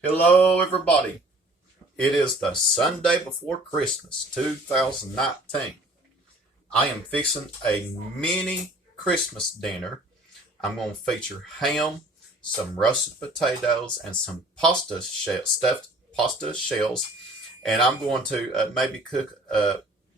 Hello, everybody. It is the Sunday before Christmas, 2019. I am fixing a mini Christmas dinner. I'm going to feature ham, some roasted potatoes, and some stuffed pasta shells. And I'm going to maybe cook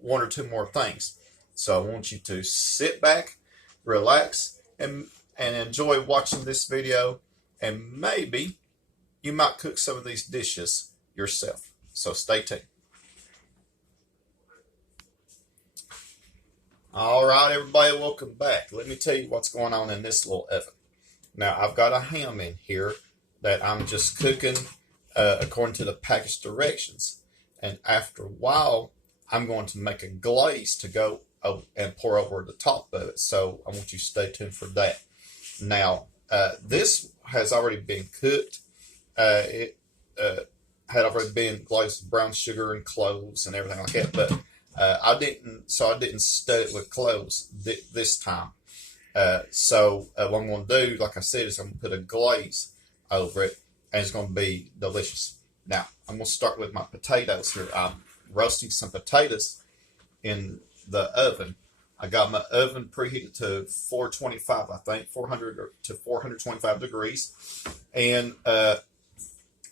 one or two more things. So I want you to sit back, relax, and enjoy watching this video. And maybe you might cook some of these dishes yourself. So stay tuned. All right, everybody, welcome back. Let me tell you what's going on in this little oven. Now, I've got a ham in here that I'm just cooking according to the package directions. And after a while, I'm going to make a glaze to go and pour over the top of it. So I want you to stay tuned for that. Now, this has already been cooked. It had already been glazed with brown sugar and cloves and everything like that, but I didn't stud it with cloves this time. So what I'm going to do, like I said, is I'm going to put a glaze over it, and it's going to be delicious. Now, I'm going to start with my potatoes here. I'm roasting some potatoes in the oven. I got my oven preheated to 425, I think, 400 to 425 degrees, and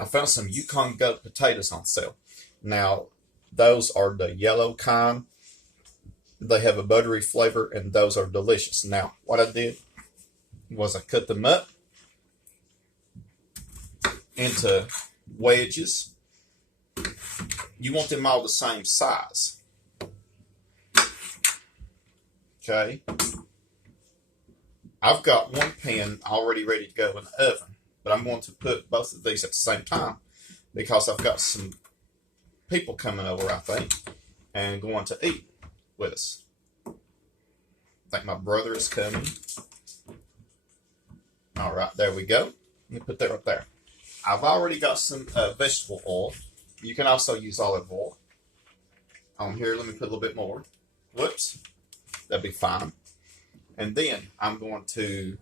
I found some Yukon Goat potatoes on sale. Now, those are the yellow kind. They have a buttery flavor, and those are delicious. Now, what I did was I cut them up into wedges. You want them all the same size. Okay. I've got one pan already ready to go in the oven. But I'm going to put both of these at the same time because I've got some people coming over, I think, and going to eat with us. I think my brother is coming. All right, there we go. Let me put that right there. I've already got some vegetable oil. You can also use olive oil. On here, let me put a little bit more. Whoops. That'd be fine. And then I'm going to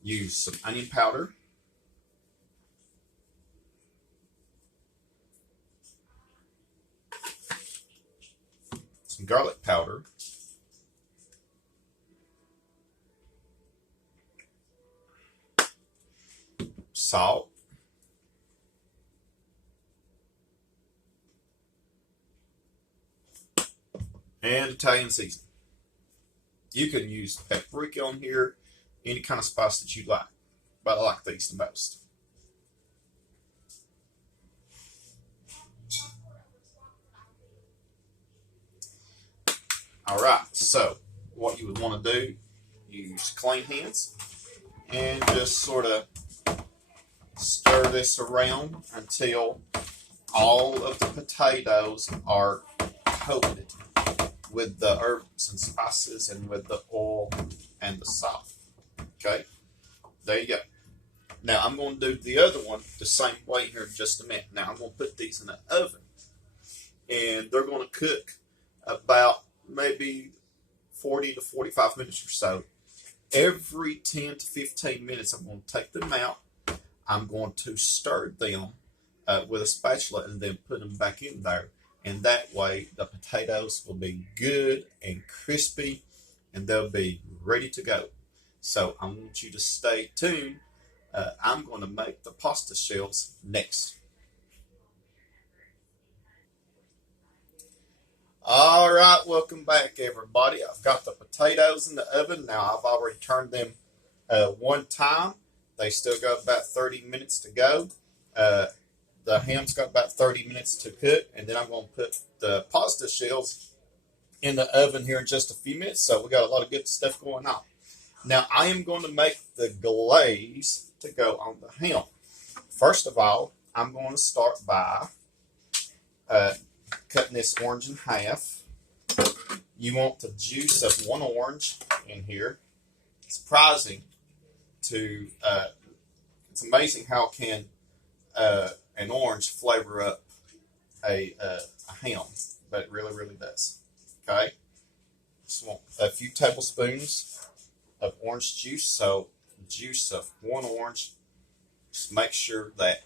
use some onion powder. Some garlic powder, salt, and Italian seasoning. You can use paprika on here, any kind of spice that you like, but I like these the most. All right, so what you would want to do, use clean hands and just sort of stir this around until all of the potatoes are coated with the herbs and spices and with the oil and the salt. Okay, there you go. Now I'm going to do the other one the same way here in just a minute. Now I'm going to put these in the oven, and they're going to cook about maybe 40 to 45 minutes or so. Every 10 to 15 minutes, I'm going to take them out. I'm going to stir them with a spatula and then put them back in there. And that way, the potatoes will be good and crispy, and they'll be ready to go. So I want you to stay tuned. I'm going to make the pasta shells next. All right, welcome back, everybody. I've got the potatoes in the oven. Now, I've already turned them one time. They still got about 30 minutes to go. The ham's got about 30 minutes to cook, and then I'm going to put the pasta shells in the oven here in just a few minutes. So we got a lot of good stuff going on. Now, I am going to make the glaze to go on the ham. First of all, I'm going to start by cutting this orange in half. You want the juice of one orange in here. Surprising to, it's amazing how can an orange flavor up a ham, but it really, really does. Okay, just want a few tablespoons of orange juice. So juice of one orange. Just make sure that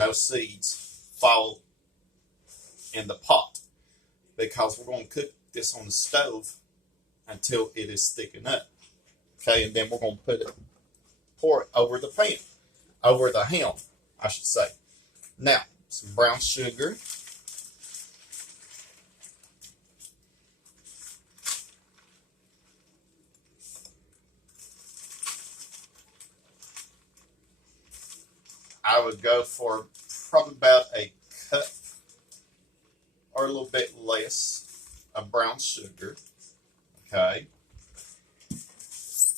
no seeds fall in the pot, because we're going to cook this on the stove until it is thickened up. Okay, and then we're going to pour it over the pan, over the ham, I should say. Now, some brown sugar. I would go for probably about a cup or a little bit less of brown sugar. Okay.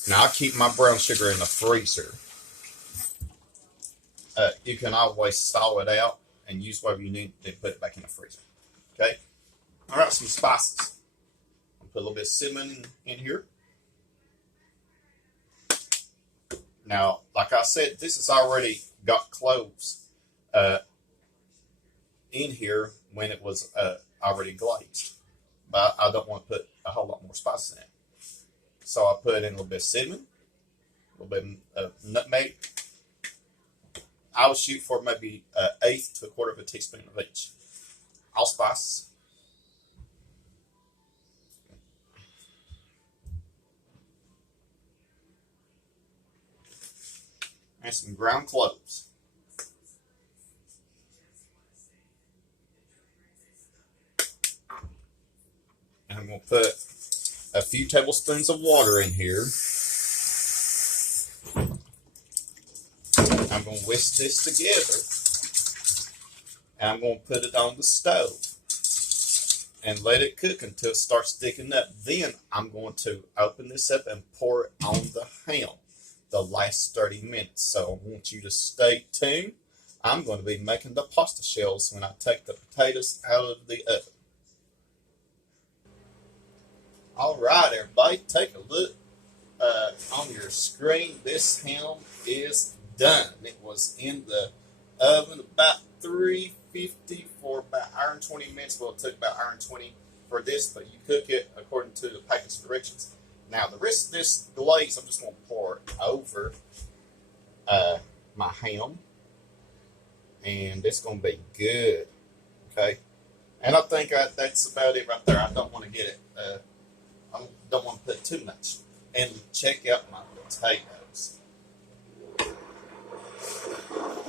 Now I keep my brown sugar in the freezer. You can always thaw it out and use whatever you need to put it back in the freezer. Okay. All right, some spices. I'll put a little bit of cinnamon in here. Now, like I said, this has already got cloves in here when it was already glazed. But I don't want to put a whole lot more spices in it. So I put in a little bit of cinnamon, a little bit of nutmeg. I would shoot for maybe an eighth to a quarter of a teaspoon of each. Allspice. And some ground cloves. And I'm going to put a few tablespoons of water in here. I'm going to whisk this together. And I'm going to put it on the stove. And let it cook until it starts thickening up. Then I'm going to open this up and pour it on the ham the last 30 minutes. So I want you to stay tuned. I'm going to be making the pasta shells when I take the potatoes out of the oven. All right, everybody, take a look on your screen. This ham is done. It was in the oven about 350 for about an hour and 20 minutes. Well, it took about an hour and 20 for this, but you cook it according to the package directions. Now, the rest of this glaze, I'm just going to pour it over my ham, and it's going to be good, okay? And I think that's about it right there. I don't want to get it, I don't want to put too much. And check out my potatoes.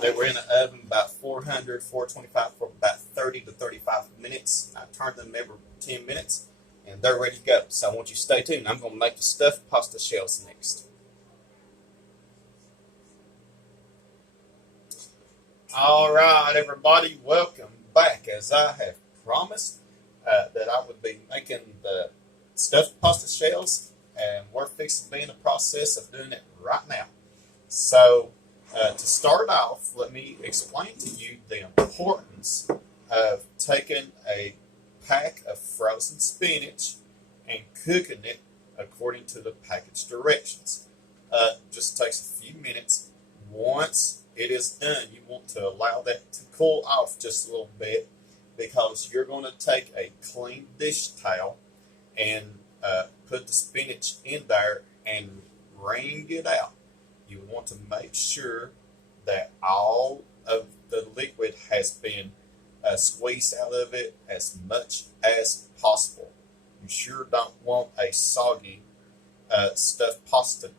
They were in the oven about 425 for about 30 to 35 minutes. I turned them every 10 minutes. And they're ready to go. So I want you to stay tuned. I'm going to make the stuffed pasta shells next. All right, everybody, welcome back. As I have promised that I would be making the stuffed pasta shells, and we're fixing to be in the process of doing it right now. So to start off, let me explain to you the importance of taking a pack of frozen spinach and cooking it according to the package directions. Just takes a few minutes. Once it is done, you want to allow that to cool off just a little bit, because you're going to take a clean dish towel and put the spinach in there and wring it out. You want to make sure that all of the liquid has been squeeze out of it as much as possible. You sure don't want a soggy stuffed pasta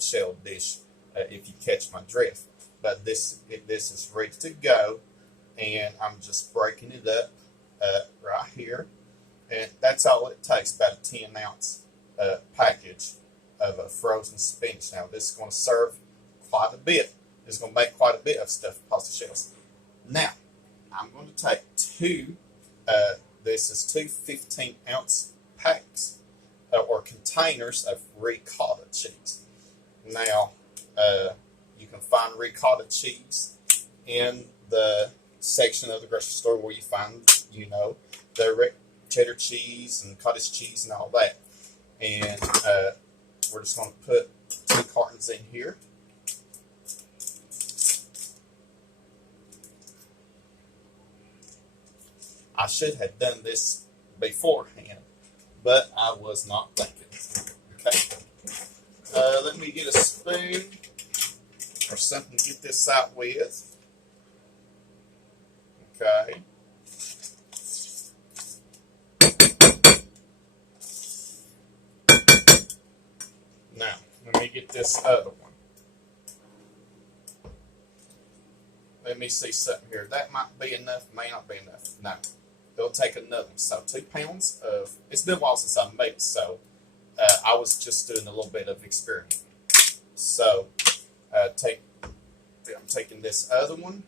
shell dish, if you catch my drift. But this is ready to go, and I'm just breaking it up right here, and that's all it takes. About a 10-ounce package of a frozen spinach. Now this is going to serve quite a bit. It's going to make quite a bit of stuffed pasta shells. Now, I'm going to take this is two 15-ounce packs or containers of ricotta cheese. Now, you can find ricotta cheese in the section of the grocery store where you find, the cheddar cheese and cottage cheese and all that. And we're just going to put 2 cartons in here. I should have done this beforehand, but I was not thinking. Okay. Let me get a spoon or something to get this out with. Okay. Now, let me get this other one. Let me see something here. That might be enough, may not be enough. No, it'll take another one. So 2 pounds of, it's been a while since I made it, so I was just doing a little bit of experimenting. So I'm taking this other one.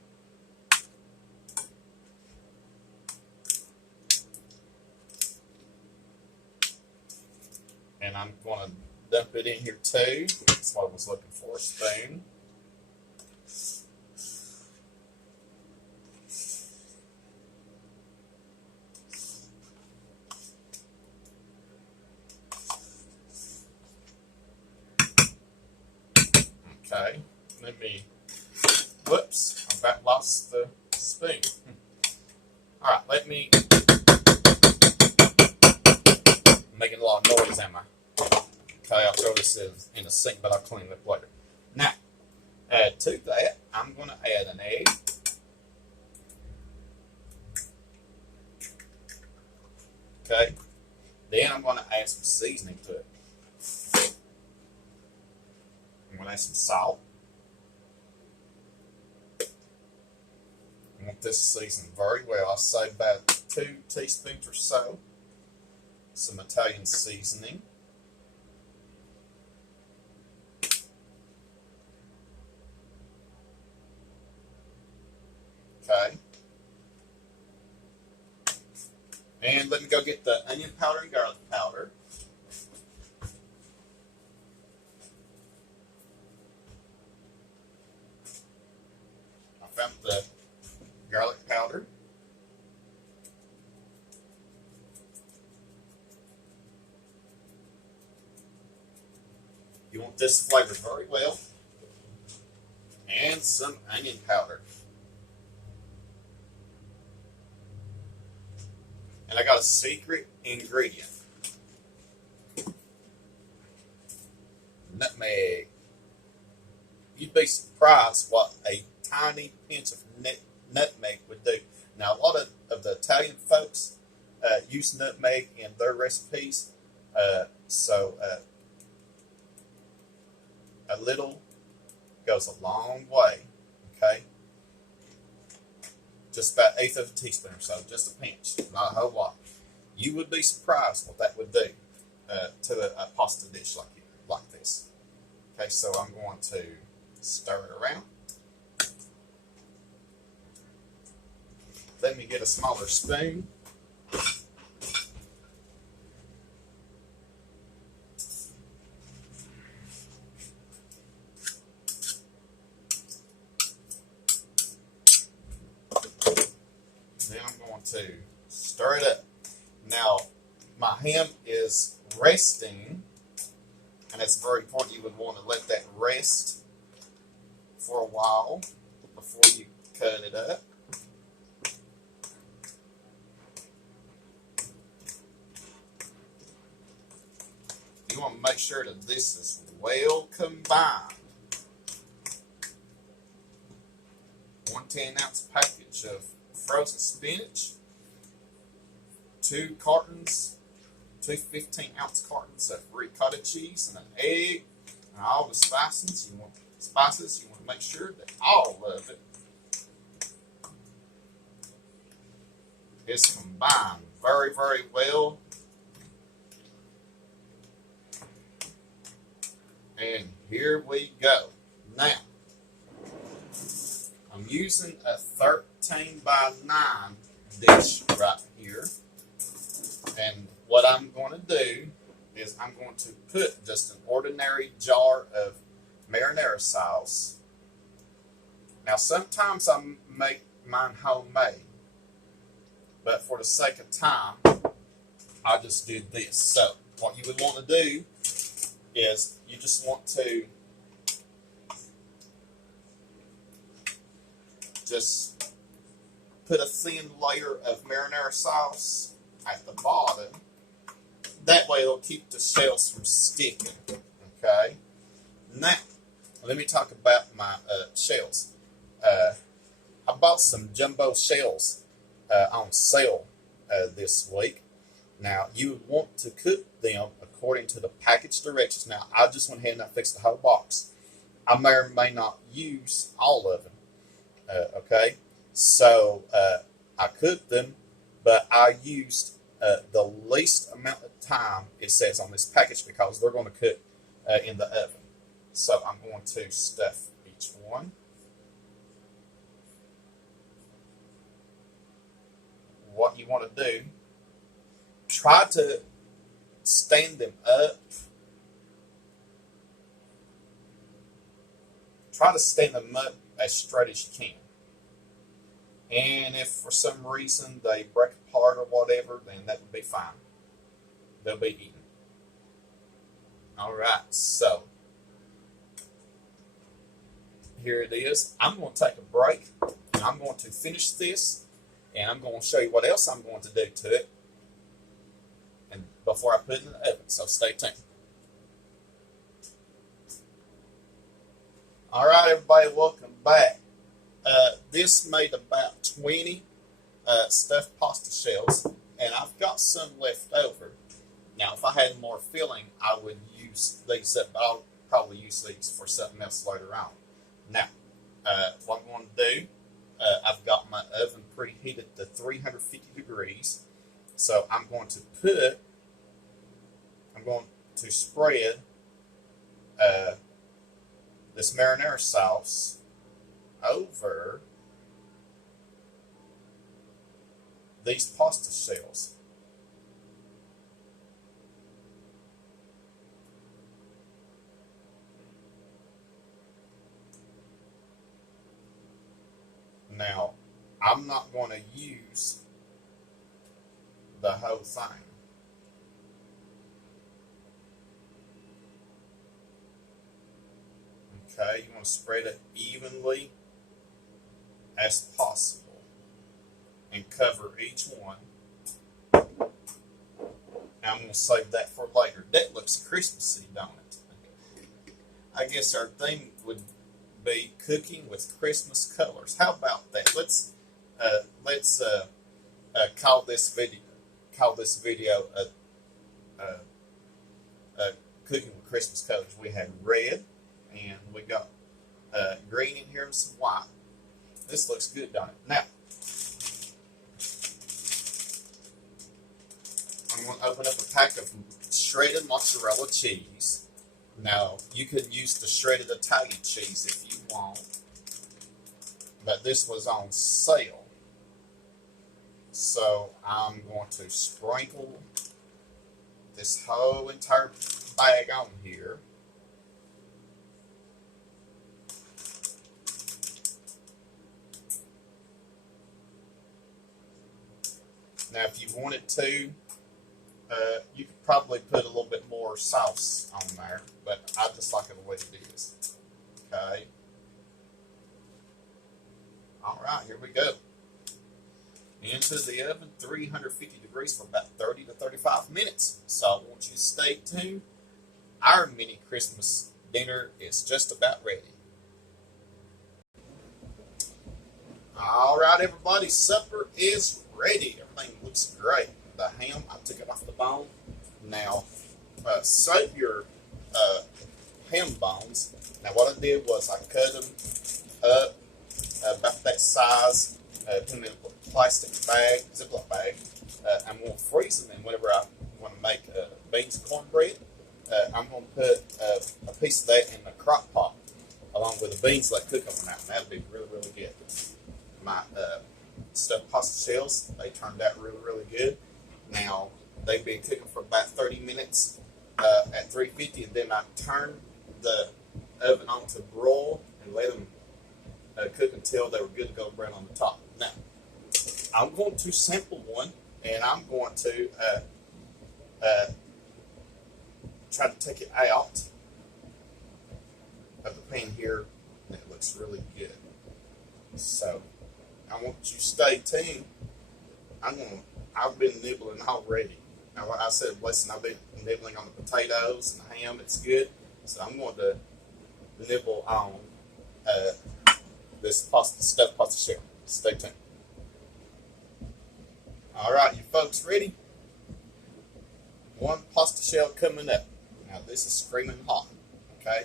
And I'm going to dump it in here too. That's what I was looking for, a spoon. Okay, let me, whoops, I about lost the spoon. All right, let me, I'm making a lot of noise, am I? Okay, I'll throw this in the sink, but I'll clean it up later. Now, to that, I'm going to add an egg. Okay, then I'm going to add some seasoning to it. I'm going to add some salt. I want this seasoned very well. I'll say about 2 teaspoons or so. Some Italian seasoning. Okay. And let me go get the onion powder and garlic powder. I found the garlic powder. You want this flavored very well. And some onion powder. And I got a secret ingredient. Nutmeg. You'd be surprised what a tiny pinch of nutmeg would do. Now, a lot of the Italian folks use nutmeg in their recipes. So a little goes a long way. Okay? Just about 1/8 of a teaspoon or so, just a pinch, not a whole lot. You would be surprised what that would do to a pasta dish like this. Okay, so I'm going to stir it around. Let me get a smaller spoon. Then I'm going to stir it up. Now, my ham is resting, and it's very important. You would want to let that rest for a while before you cut it up. You want to make sure that this is well combined. 1 10-ounce package of frozen spinach, 2 cartons, 2 15-ounce cartons of ricotta cheese, and an egg, and all the spices. You want to make sure that all of it is combined very, very well. And here we go. Now, I'm using a 13 by 9 dish right here. And what I'm going to do is I'm going to put just an ordinary jar of marinara sauce. Now, sometimes I make mine homemade, but for the sake of time, I just did this. So, what you would want to do is you just want to just put a thin layer of marinara sauce at the bottom. That way it'll keep the shells from sticking. Okay? Now, let me talk about my shells. I bought some jumbo shells on sale this week. Now, you would want to cook them according to the package directions. Now, I just went ahead and I fixed the whole box. I may or may not use all of them. Okay, so I cooked them, but I used the least amount of time it says on this package because they're going to cook in the oven. So I'm going to stuff each one. What you want to do, try to stand them up. Try to stand them up as straight as you can. And if for some reason they break apart or whatever, then that would be fine. They'll be eaten. Alright, so here it is. I'm going to take a break and I'm going to finish this and I'm going to show you what else I'm going to do to it and before I put it in the oven. So stay tuned. Alright everybody, welcome back. This made about 20 stuffed pasta shells, and I've got some left over. Now, if I had more filling, I would use these up, but I'll probably use these for something else later on. Now, what I'm going to do, I've got my oven preheated to 350 degrees, so I'm going to spread this marinara sauce over these pasta shells. Now, I'm not going to use the whole thing. Okay, you want to spread it evenly as possible and cover each one. Now I'm going to save that for later. That looks Christmassy, don't it? I guess our theme would be cooking with Christmas colors. How about that? Let's call this video cooking with Christmas colors. We have red and we got green in here and some white. This looks good, don't it? Now, I'm going to open up a pack of shredded mozzarella cheese. Now, you could use the shredded Italian cheese if you want, but this was on sale. So, I'm going to sprinkle this whole entire bag on here. Now, if you wanted to, you could probably put a little bit more sauce on there, but I just like it the way it is. Okay. All right, here we go. Into the oven, 350 degrees for about 30 to 35 minutes. So I want you to stay tuned. Our mini Christmas dinner is just about ready. All right, everybody, supper is ready. Everything looks great. The ham, I took it off the bone. Now, save your ham bones. Now, what I did was I cut them up about that size, put them in a plastic bag, Ziploc bag. I'm going to freeze them, and whenever I want to make beans and cornbread, I'm going to put a piece of that in a crock pot along with the beans like cook overnight. And that'll be really, really good. My stuffed pasta shells, they turned out really, really good. Now, they've been cooking for about 30 minutes at 350, and then I turned the oven on to broil and let them cook until they were good to go brown on the top. Now, I'm going to sample one, and I'm going to try to take it out of the pan here, and it looks really good. So, I want you to stay tuned. I've been nibbling already. Now, like I said, listen, I've been nibbling on the potatoes and the ham. It's good. So I'm going to nibble on this stuffed pasta shell. Stay tuned. All right, you folks ready? One pasta shell coming up. Now this is screaming hot, okay?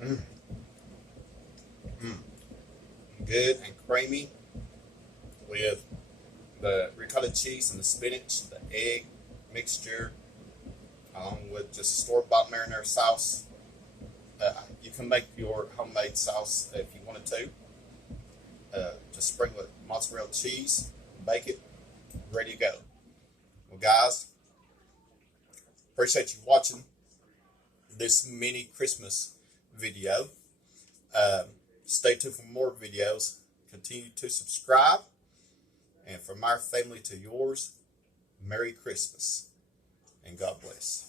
Mm, mm. Good and creamy with the ricotta cheese and the spinach, the egg mixture, along with just store-bought marinara sauce. You can make your homemade sauce if you wanted to. Just sprinkle it with mozzarella cheese, bake it, ready to go. Well, guys, appreciate you watching this mini Christmas video. Um, Stay tuned for more videos. Continue to subscribe. And from our family to yours, Merry Christmas and God bless.